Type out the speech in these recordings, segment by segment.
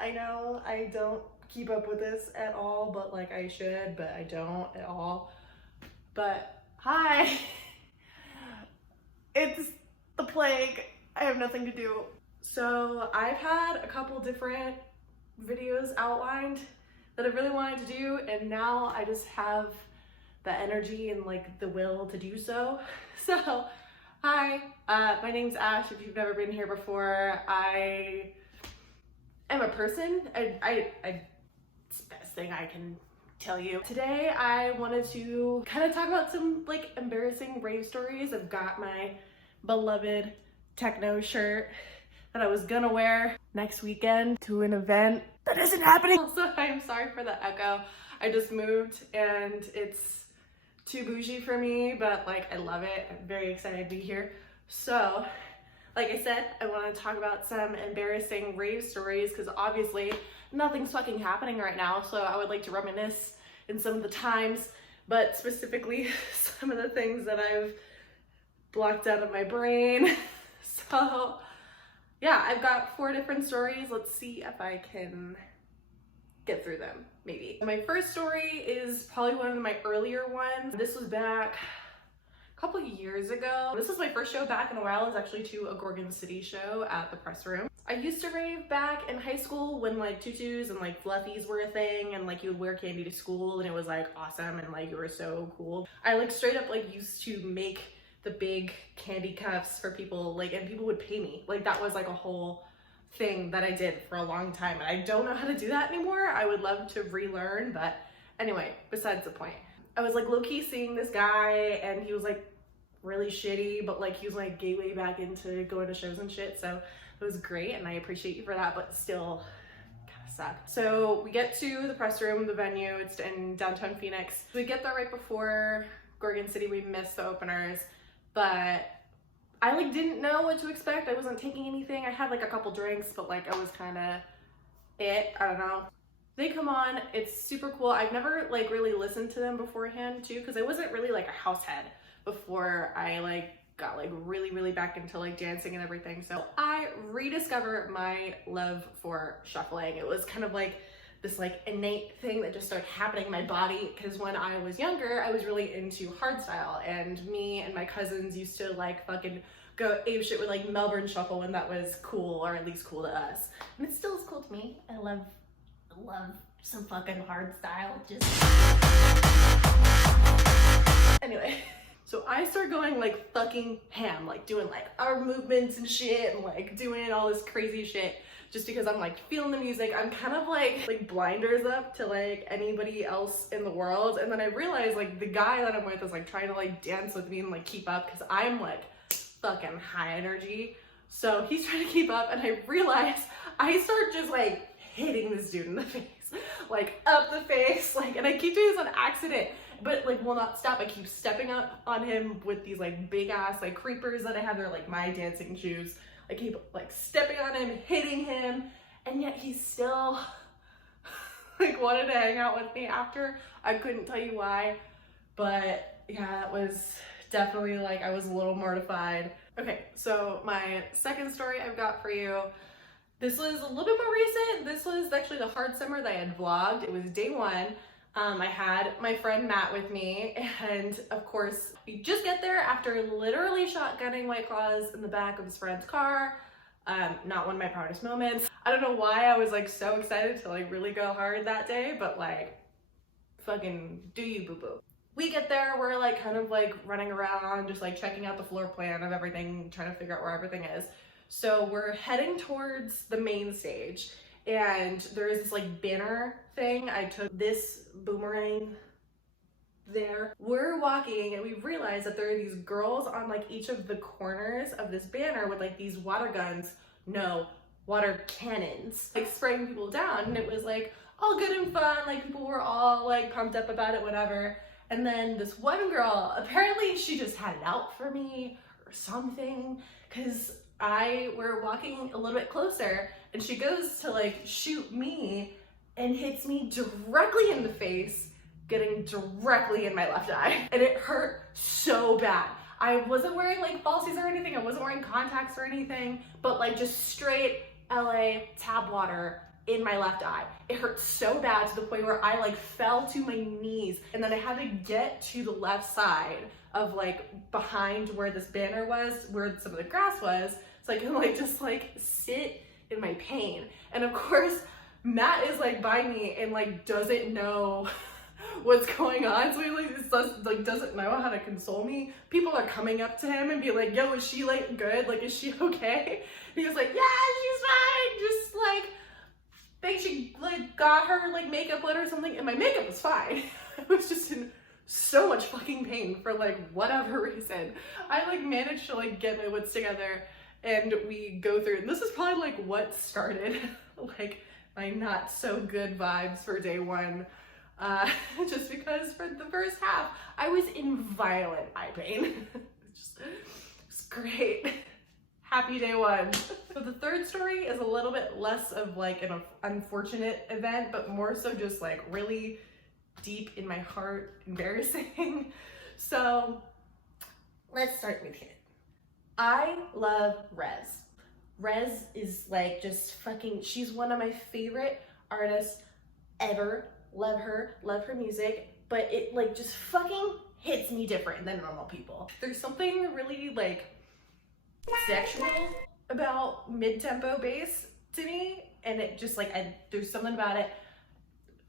I know I don't keep up with this at all, but like I should, but I don't at all. But hi, it's the plague. I have nothing to do. So I've had a couple different videos outlined that I really wanted to do, and now I just have the energy and like the will to do so. So hi, my name's Ash. If you've never been here before, I am a person. It's the best thing I can tell you. Today I wanted to kind of talk about some like embarrassing rave stories. I've got my beloved techno shirt that I was gonna wear next weekend to an event that isn't happening. Also, I'm sorry for the echo. I just moved and it's too bougie for me, but like I love it. I'm very excited to be here. So like I said, I want to talk about some embarrassing rave stories because obviously nothing's fucking happening right now. So I would like to reminisce in some of the times, but specifically some of the things that I've blocked out of my brain. So yeah, I've got 4 different stories. Let's see if I can get through them, maybe. My first story is probably one of my earlier ones. This was back a couple of years ago. This was my first show back in a while. It was actually to a Gorgon City show at the press room. I used to rave back in high school when like tutus and like fluffies were a thing and like you would wear candy to school and it was like awesome and like you were so cool. I like straight up like used to make the big candy cuffs for people, like, and people would pay me. Like that was like a whole thing that I did for a long time, and I don't know how to do that anymore. I would love to relearn, but anyway, besides the point. I was like low-key seeing this guy and he was like really shitty, but like he was like gateway back into going to shows and shit, so it was great and I appreciate you for that, but still kind of sucked. So we get to the press room, the venue, it's in downtown Phoenix. We get there right before Gorgon City. We missed the openers, but I like didn't know what to expect. I wasn't taking anything. I had like a couple drinks, but like I was kind of I don't know. They come on, it's super cool. I've never like really listened to them beforehand too, because I wasn't really like a house head before I like got like really back into like dancing and everything. So I rediscovered my love for shuffling. It was kind of like this like innate thing that just started happening in my body, because when I was younger I was really into hardstyle, and me and my cousins used to like fucking go apeshit with like Melbourne shuffle when that was cool, or at least cool to us, and it still is cool to me. I love some fucking hardstyle. Just anyway, so I start going like fucking ham, like doing like arm movements and shit and like doing all this crazy shit just because I'm like feeling the music. I'm kind of like blinders up to like anybody else in the world, and then I realize like the guy that I'm with is like trying to like dance with me and like keep up because I'm like fucking high energy. So he's trying to keep up, and I realize I start just like hitting this dude in the face, like up the face, like, and I keep doing this on accident, but like will not stop. I keep stepping up on him with these like big ass like creepers that I have. They're like my dancing shoes. I keep like stepping on him, hitting him, and yet he still like wanted to hang out with me after. I couldn't tell you why, but yeah, it was definitely like I was a little mortified. Okay, so my second story I've got for you. This was a little bit more recent. This was actually the hard summer that I had vlogged. It was day 1. I had my friend Matt with me, and of course we just get there after literally shotgunning White Claws in the back of his friend's car. Not one of my proudest moments. I don't know why I was like so excited to like really go hard that day, but like fucking do you, boo boo. We get there, we're like kind of like running around just like checking out the floor plan of everything, trying to figure out where everything is. So we're heading towards the main stage, and there is this like banner thing. I took this boomerang there. We're walking and we realize that there are these girls on like each of the corners of this banner with like these water guns, no, water cannons, like spraying people down, and it was like all good and fun, like people were all like pumped up about it, whatever. And then this one girl, apparently she just had it out for me or something, because we're walking a little bit closer and she goes to like shoot me and hits me directly in the face, getting directly in my left eye. And it hurt so bad. I wasn't wearing like falsies or anything. I wasn't wearing contacts or anything, but like just straight LA tap water in my left eye. It hurt so bad to the point where I like fell to my knees, and then I had to get to the left side of like behind where this banner was, where some of the grass was, so I can like just like sit in my pain. And of course Matt is like by me and like doesn't know what's going on, so he like doesn't know how to console me. People are coming up to him and be like, yo, is she like good, like is she okay? And he was like, yeah, she's fine, just like think she like got her like makeup wet or something, and my makeup was fine. I was just in so much fucking pain for like whatever reason. I like managed to like get my wits together and we go through, and this is probably like what started like my not so good vibes for day one. Just because for the first half I was in violent eye pain. It's great. Happy day one. So the third story is a little bit less of like an unfortunate event, but more so just like really deep in my heart, embarrassing. So let's start with it. I love Rez. Rez is like just fucking, she's one of my favorite artists ever. Love her music, but it like just fucking hits me different than normal people. There's something really like sexual about mid-tempo bass to me, and it just like there's something about it,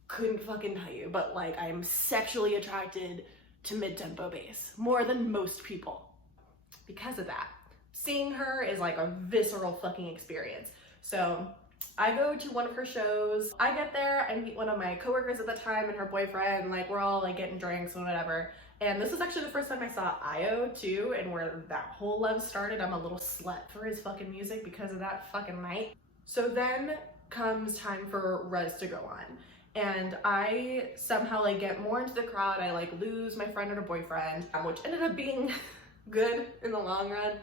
couldn't fucking tell you, but like I'm sexually attracted to mid-tempo bass more than most people because of that. Seeing her is like a visceral fucking experience. So I go to one of her shows. I get there, I meet one of my coworkers at the time and her boyfriend, like we're all like getting drinks and whatever. And this is actually the first time I saw Io too, and where that whole love started. I'm a little slut for his fucking music because of that fucking night. So then comes time for Rez to go on. And I somehow like get more into the crowd. I like lose my friend and her boyfriend, which ended up being good in the long run.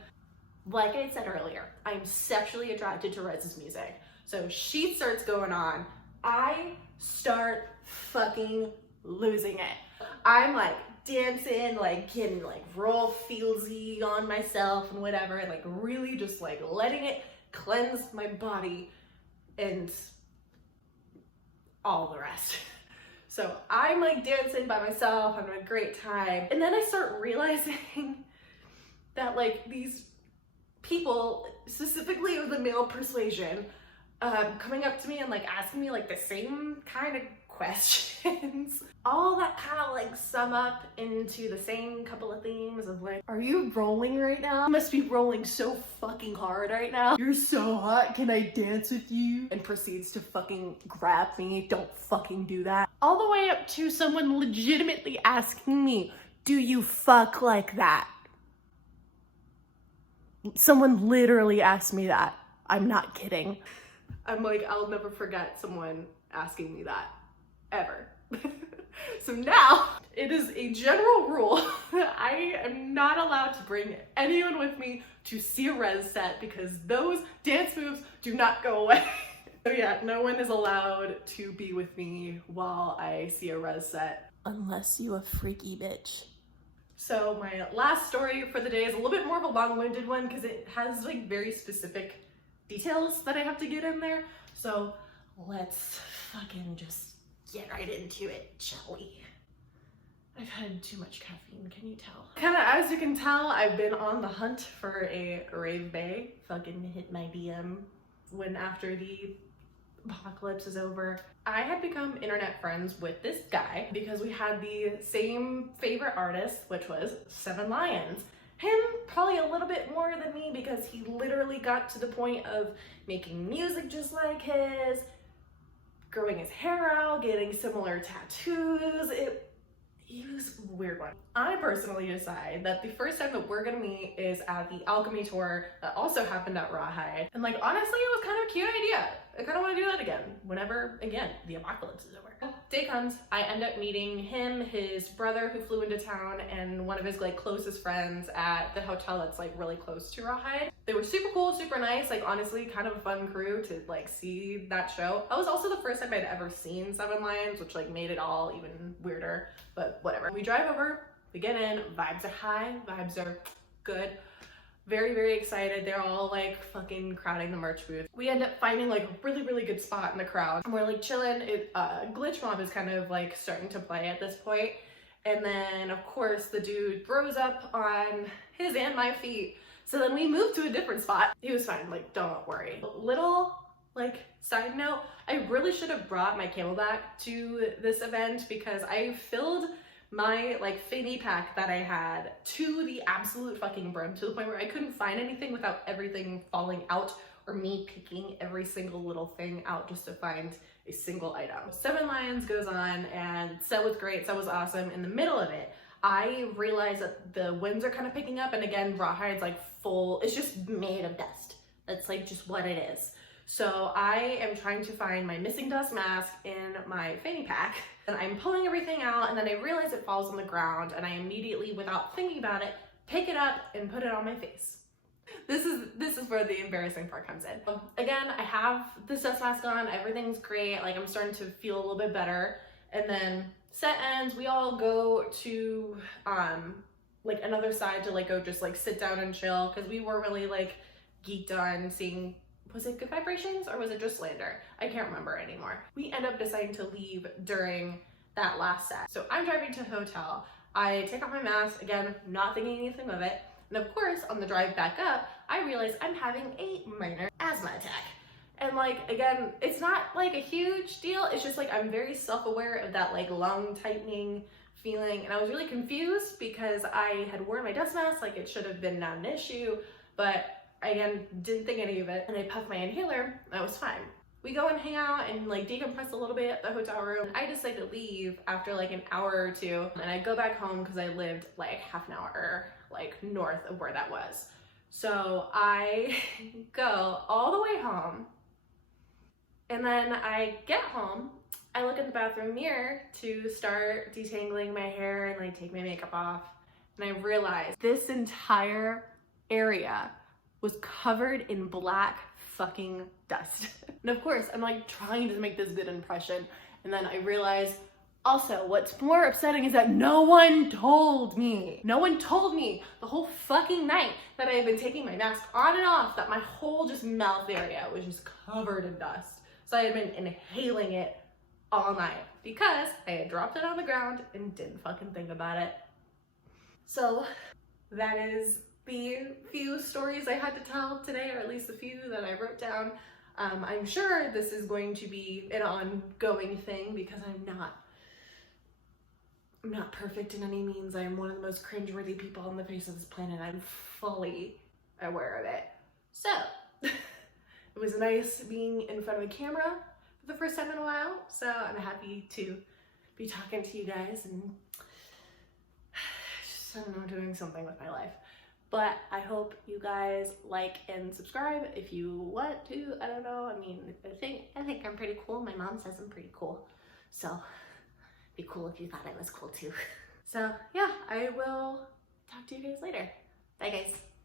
Like I said earlier, I'm sexually attracted to Rez's music. So she starts going on. I start fucking losing it. I'm like dancing, like getting like real feelsy on myself and whatever, and like really just like letting it cleanse my body and all the rest. So I'm like dancing by myself, having a great time. And then I start realizing that like these people, specifically of the male persuasion, coming up to me and like asking me like the same kind of questions. All that kind of like sum up into the same couple of themes of like, are you rolling right now? You must be rolling so fucking hard right now. You're so hot, can I dance with you? And proceeds to fucking grab me. Don't fucking do that. All the way up to someone legitimately asking me, do you fuck like that? Someone literally asked me that. I'm not kidding. I'm like, I'll never forget someone asking me that, ever. So now, it is a general rule that I am not allowed to bring anyone with me to see a Rez set because those dance moves do not go away. So yeah, no one is allowed to be with me while I see a Rez set. Unless you a freaky bitch. So my last story for the day is a little bit more of a long-winded one because it has like very specific details that I have to get in there. So let's fucking just get right into it, shall we? I've had too much caffeine, can you tell? Kinda as you can tell, I've been on the hunt for a rave bae. Fucking hit my DM when after the apocalypse is over. I had become internet friends with this guy because we had the same favorite artist, which was Seven Lions. Him probably a little bit more than me because he literally got to the point of making music just like his, growing his hair out, getting similar tattoos. He was a weird one. I personally decide that the first time that we're gonna meet is at the Alchemy tour that also happened at Rawhide. And like, honestly, it was kind of a cute idea. I kind of want to do that again, whenever, again, the apocalypse is over. Day comes, I end up meeting him, his brother who flew into town, and one of his like closest friends at the hotel that's like really close to Rawhide. They were super cool, super nice, like honestly kind of a fun crew to like see that show. That was also the first time I'd ever seen Seven Lions, which like made it all even weirder, but whatever. We drive over, we get in, vibes are high, vibes are good. Very, very excited. They're all like fucking crowding the merch booth. We end up finding like a really, really good spot in the crowd. And we're like chilling. Glitch Mob is kind of like starting to play at this point. And then of course the dude throws up on his and my feet. So then we moved to a different spot. He was fine, like don't worry. Little like side note, I really should have brought my camelback to this event because I filled my like fanny pack that I had to the absolute fucking brim, to the point where I couldn't find anything without everything falling out or me picking every single little thing out just to find a single item. 7 Lions goes on and set was great, set was awesome. In the middle of it, I realized that the winds are kind of picking up, and again, Rawhide's like full, it's just made of dust. That's like just what it is. So I am trying to find my missing dust mask in my fanny pack, and I'm pulling everything out, and then I realize it falls on the ground, and I immediately, without thinking about it, pick it up and put it on my face. This is where the embarrassing part comes in. Again, I have this dust mask on, everything's great, like I'm starting to feel a little bit better, and then set ends, we all go to like another side to like go just like sit down and chill, because we were really like geeked on seeing, was it Good Vibrations or was it just Slander? I can't remember anymore. We end up deciding to leave during that last set. So I'm driving to the hotel. I take off my mask, again, not thinking anything of it. And of course, on the drive back up, I realize I'm having a minor asthma attack. And like, again, it's not like a huge deal. It's just like, I'm very self-aware of that like lung tightening feeling. And I was really confused because I had worn my dust mask, like it should have been not an issue, but I, again, didn't think any of it, and I puffed my inhaler, that was fine. We go and hang out and like decompress a little bit at the hotel room. I decide to leave after like an hour or two, and I go back home because I lived like half an hour like north of where that was. So I go all the way home, and then I get home, I look in the bathroom mirror to start detangling my hair and like take my makeup off, and I realize this entire area was covered in black fucking dust. And of course, I'm like trying to make this good impression. And then I realize also what's more upsetting is that no one told me. No one told me the whole fucking night that I had been taking my mask on and off, that my whole just mouth area was just covered in dust. So I had been inhaling it all night because I had dropped it on the ground and didn't fucking think about it. So that is the few stories I had to tell today, or at least the few that I wrote down. I'm sure this is going to be an ongoing thing because I'm not perfect in any means. I'm one of the most cringeworthy people on the face of this planet. I'm fully aware of it. So it was nice being in front of a camera for the first time in a while. So I'm happy to be talking to you guys and just, I don't know, doing something with my life. But I hope you guys like and subscribe if you want to. I don't know. I mean, I think I'm pretty cool. My mom says I'm pretty cool. So it'd be cool if you thought I was cool too. So yeah, I will talk to you guys later. Bye guys.